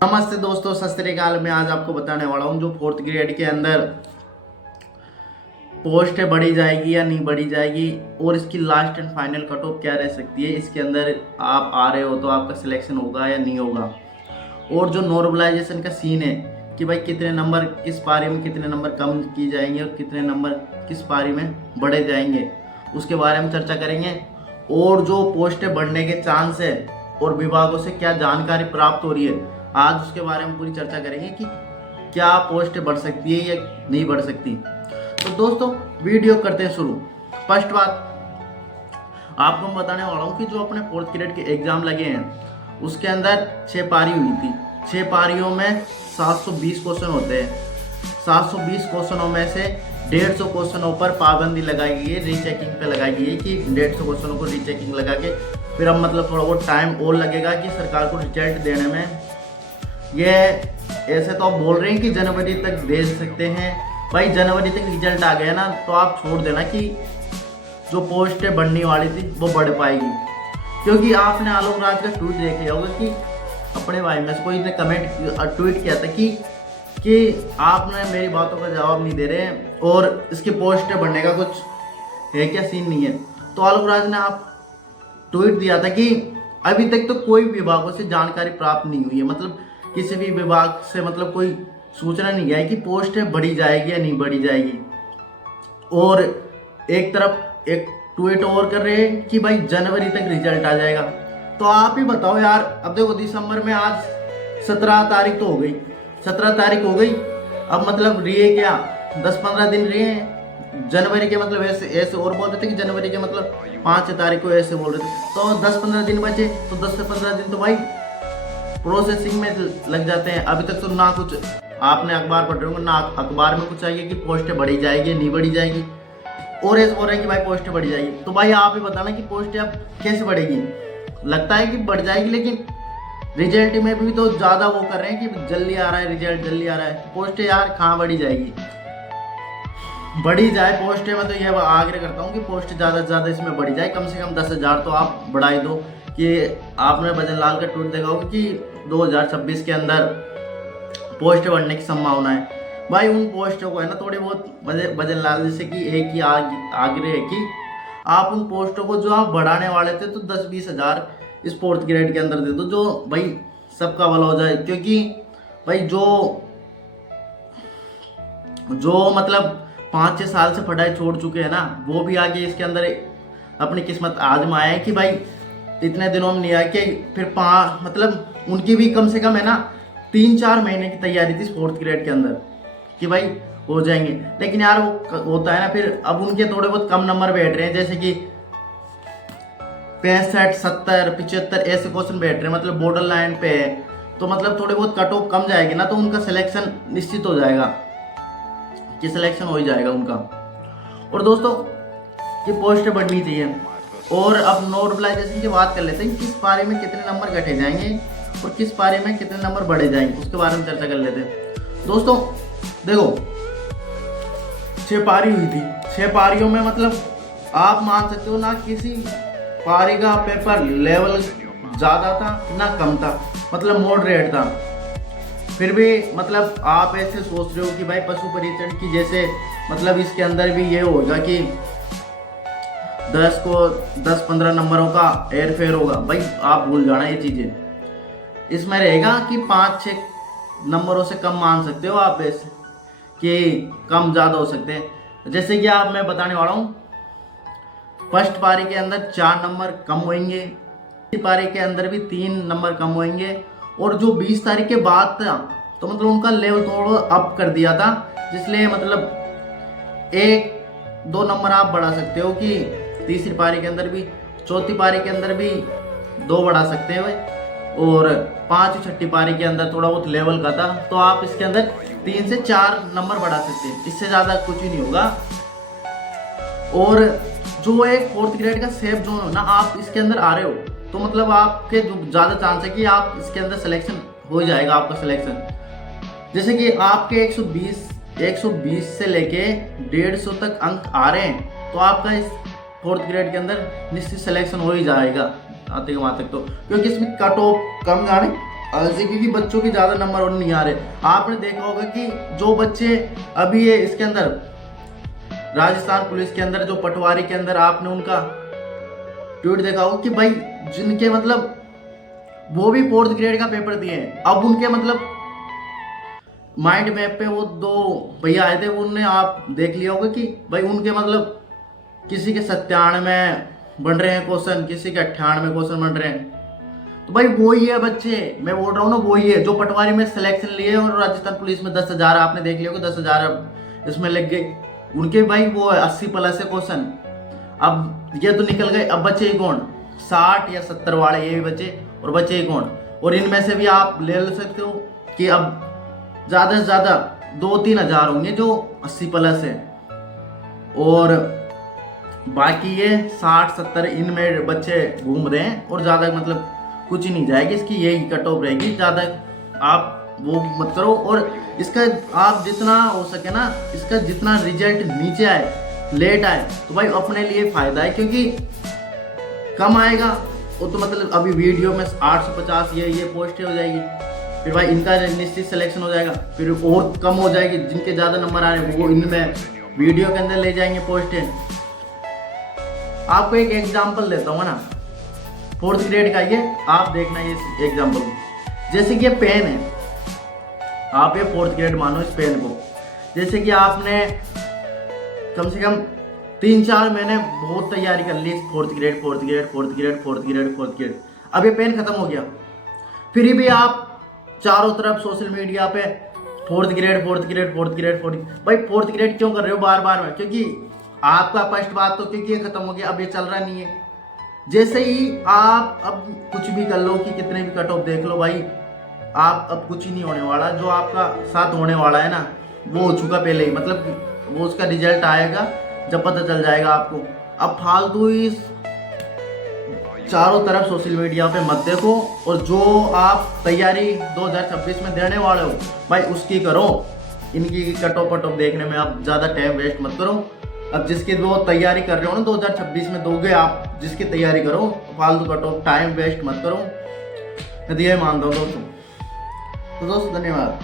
नमस्ते दोस्तों, सत श्री अकाल। मैं आज आपको बताने वाला हूँ जो फोर्थ ग्रेड के अंदर पोस्ट है बढ़ी जाएगी या नहीं बढ़ी जाएगी और इसकी last and final cut off क्या रह सकती है। इसके अंदर आप आ रहे हो तो आपका सिलेक्शन होगा या नहीं होगा। और जो नॉर्मलाइजेशन का सीन है कि भाई कितने नंबर किस पारी में कितने नंबर कम की जाएंगे और कितने नंबर किस पारी में बढ़े जाएंगे, उसके बारे में चर्चा करेंगे। और जो पोस्टें बढ़ने के चांस है और विभागों से क्या जानकारी प्राप्त हो रही है, आज उसके बारे में पूरी चर्चा करेंगे कि क्या पोस्ट बढ़ सकती है या नहीं बढ़ सकती। तो दोस्तों वीडियो करते हैं शुरू। फर्स्ट बात आपको मैं बताने वाला हूँ कि जो अपने फोर्थ ग्रेड के एग्जाम लगे हैं उसके अंदर 6 पारी हुई थी। 6 पारियों में 720 क्वेश्चन होते हैं। 720 क्वेश्चनों में से 150 क्वेश्चनों पर पाबंदी लगाई गई है, रीचेकिंग पे लगाई गई है कि 150 क्वेश्चनों को रीचेकिंग लगा के फिर अब मतलब थोड़ा बहुत टाइम और लगेगा कि सरकार को रिजल्ट देने में। ये ऐसे तो आप बोल रहे हैं कि जनवरी तक भेज सकते हैं। भाई जनवरी तक रिजल्ट आ गया ना तो आप छोड़ देना कि जो पोस्टें बढ़ने वाली थी वो बढ़ पाएगी। क्योंकि आपने आलोक राज का ट्वीट देख लिया होगा कि अपने भाई में से कोई ने ट्वीट किया था कि आपने मेरी बातों का जवाब नहीं दे रहे हैं और इसकी पोस्टें बढ़ने का कुछ है क्या सीन नहीं है। तो आलोक राज ने आप ट्वीट दिया था कि अभी तक तो कोई विभागों से जानकारी प्राप्त नहीं हुई है, मतलब किसी भी विभाग से मतलब कोई सूचना नहीं आई कि पोस्टें बढ़ी जाएगी या नहीं बढ़ी जाएगी। और एक तरफ एक ट्वीट और कर रहे हैं कि भाई जनवरी तक रिजल्ट आ जाएगा। तो आप ही बताओ यार, अब देखो दिसंबर में आज 17 तारीख तो हो गई, 17 तारीख हो गई। अब मतलब रहे क्या 10-15 दिन रहे हैं। जनवरी के मतलब ऐसे और बोल रहे थे कि जनवरी के मतलब 5 तारीख को ऐसे बोल रहे थे, तो 10-15 दिन बचे। तो 10 से 15 दिन तो भाई प्रोसेसिंग में लग जाते हैं। अभी तक तो ना कुछ आपने अखबार पढ़ रहे होंगे, ना अखबार में कुछ चाहिए कि पोस्टें बढ़ी जाएगी नहीं बढ़ी जाएगी। और ऐसे बोल रहे हैं कि भाई पोस्टें बढ़ी जाएगी। तो भाई आप ही बताना कि पोस्टें अब कैसे बढ़ेगी। लगता है कि बढ़ जाएगी, लेकिन रिजल्ट में भी तो ज़्यादा वो कर रहे हैं कि जल्दी आ रहा है रिजल्ट, जल्दी आ रहा है। पोस्टें यार कहाँ बढ़ी जाएगी, बढ़ी जाए पोस्टें। मैं तो यह आग्रह करता हूँ कि पोस्ट ज़्यादा से ज़्यादा इसमें बढ़ी जाए। कम से कम 10,000 तो आप बढ़ाई दो। कि आपने भजन लाल का ट्वीट देखा होगा कि 2026 के अंदर पोस्ट बढ़ने की संभावना है। भाई उन पोस्टों को है ना थोड़ी बहुत भजन लाल जैसे कि एक ही आग्रह है कि आप उन पोस्टों को जो आप बढ़ाने वाले थे तो 10-20 हज़ार इस फोर्थ ग्रेड के अंदर दे दो, जो भाई सबका भला हो जाए। क्योंकि भाई जो मतलब 5-6 साल से पढ़ाई छोड़ चुके हैं ना, वो भी आगे इसके अंदर अपनी किस्मत आजमाए हैं कि भाई इतने दिनों में नहीं आया कि फिर मतलब उनकी भी कम से कम है ना 3-4 महीने की तैयारी थी फोर्थ ग्रेड के अंदर कि भाई हो जाएंगे। लेकिन यार वो होता है ना, फिर अब उनके थोड़े बहुत कम नंबर बैठ रहे हैं, जैसे कि 65, 70, 75 ऐसे क्वेश्चन बैठ रहे हैं, मतलब बॉर्डर लाइन पे है। तो मतलब थोड़े बहुत कट ऑफ कम जाएगी ना तो उनका सिलेक्शन निश्चित हो जाएगा कि सिलेक्शन हो ही जाएगा उनका। और दोस्तों ये पोस्टें बढ़नी चाहिए। और अब नॉर्मलाइजेशन की बात कर लेते हैं, किस पारे में कितने नंबर घटे जाएंगे और किस पारे में कितने नंबर बढ़े जाएंगे, उसके बारे में चर्चा कर लेते हैं। दोस्तों देखो 6 पारी हुई थी। 6 पारियों में मतलब आप मान सकते हो ना किसी पारी का पेपर लेवल ज़्यादा था ना कम था, मतलब मॉडरेट था। फिर भी मतलब आप ऐसे सोच रहे हो कि भाई पशु परीक्षण की जैसे मतलब इसके अंदर भी ये होगा कि 10-15 नंबरों का एयर फेयर होगा। भाई आप भूल जाना ये चीज़ें। इसमें रहेगा कि 5-6 नंबरों से कम मान सकते हो आप, ऐसे कि कम ज़्यादा हो सकते हैं। जैसे कि आप मैं बताने वाला हूँ, फर्स्ट पारी के अंदर 4 नंबर कम होंगे, पारी के अंदर भी 3 नंबर कम होंगे। और जो 20 तारीख के बाद था तो मतलब उनका लेवल थोड़ा अप कर दिया था, जिसलिए मतलब 1-2 नंबर आप बढ़ा सकते हो कि तीसरी पारी के अंदर भी, चौथी पारी के अंदर भी 2 बढ़ा सकते हो। और 5-6 पारी के अंदर थोड़ा बहुत लेवल का था तो आप इसके अंदर 3 से 4 नंबर बढ़ा सकते हैं, इससे ज़्यादा कुछ ही नहीं होगा। और जो एक फोर्थ ग्रेड का सेफ जोन हो ना, आप इसके अंदर आ रहे हो तो मतलब आपके जो ज़्यादा चांस है कि आप इसके अंदर सिलेक्शन हो जाएगा आपका सिलेक्शन। जैसे कि आपके 120 से लेके 150 तक अंक आ रहे हैं तो आपका इस फोर्थ ग्रेड के अंदर निश्चित सिलेक्शन हो ही जाएगा आते के वहाँ तक तो। क्योंकि इसमें कट ऑफ कम जाने क्योंकि बच्चों के ज़्यादा नंबर और नहीं आ रहे। आपने देखा होगा कि जो बच्चे अभी ये इसके अंदर राजस्थान पुलिस के अंदर जो पटवारी के अंदर आपने उनका ट्वीट देखा होगा कि भाई जिनके मतलब वो भी 4th ग्रेड का पेपर दिए हैं, अब उनके मतलब माइंड मैप पे वो 2 भैया आए थे, उनने आप देख लिया होगा कि भाई उनके मतलब किसी के 97 बन रहे हैं क्वेश्चन, किसी के 98 क्वेश्चन बन रहे हैं। तो भाई वही है बच्चे, मैं बोल रहा हूँ ना, वही है जो पटवारी में सिलेक्शन लिए और राजस्थान पुलिस में 10,000 आपने देख लिया होगा, 10,000 इसमें लग गए उनके। भाई वो 80+ है क्वेश्चन, अब ये तो निकल गए, अब बचे ही कौन? 60 या 70 वाले ये भी बचे, और बचे ही कौन? और इनमें से भी आप ले सकते हो कि अब ज़्यादा से ज़्यादा 2-3 हज़ार होंगे जो 80+ है, और बाकी ये 60-70 इनमें बच्चे घूम रहे हैं, और ज़्यादा मतलब कुछ ही नहीं जाएगी इसकी, यही कट ऑफ रहेगी। ज़्यादा आप वो मत करो, और इसका आप जितना हो सके ना, इसका जितना रिजल्ट नीचे आए, लेट आए, तो भाई अपने लिए फ़ायदा है, क्योंकि कम आएगा वो तो मतलब अभी वीडियो में 850 ये पोस्ट हो जाएगी, फिर भाई इनका निश्चित सिलेक्शन हो जाएगा, फिर और कम हो जाएगी, जिनके ज़्यादा नंबर आ रहे हैं वो इनमें वीडियो के अंदर ले जाएंगे पोस्टें। आपको एक एग्जांपल देता हूँ ना 4th ग्रेड का, ये आप देखना ये एग्जांपल, जैसे कि ये पेन है, आप ये 4th ग्रेड मानो इस पेन को, जैसे कि आपने कम से कम 3-4 महीने बहुत तैयारी कर ली 4th ग्रेड, अब ये पेन खत्म हो गया, फिर भी आप चारों तरफ सोशल मीडिया पे 4th ग्रेड, भाई 4th ग्रेड क्यों कर रहे हो बार बार में? क्योंकि आपका फर्स्ट बात तो क्योंकि ये खत्म हो गया, अब ये चल रहा नहीं है। जैसे ही आप अब कुछ भी कर लो कि कितने भी कट ऑफ देख लो भाई, आप अब कुछ ही नहीं होने वाला, जो आपका साथ होने वाला है ना वो हो चुका पहले ही, मतलब वो उसका रिजल्ट आएगा जब पता चल जाएगा आपको। अब फालतू इस चारों तरफ सोशल मीडिया पे मत देखो, और जो आप तैयारी 2026 में देने वाले हो भाई उसकी करो, इनकी कट ऑफ देखने में आप ज़्यादा टाइम वेस्ट मत करो। अब जिसकी वो तैयारी कर रहे हो ना 2026 में दोगे आप, जिसकी तैयारी करो, फालतू कट ऑफ टाइम वेस्ट मत करो, मैं तो ये मानता हूँ दोस्तों। तो दोस्तों धन्यवाद।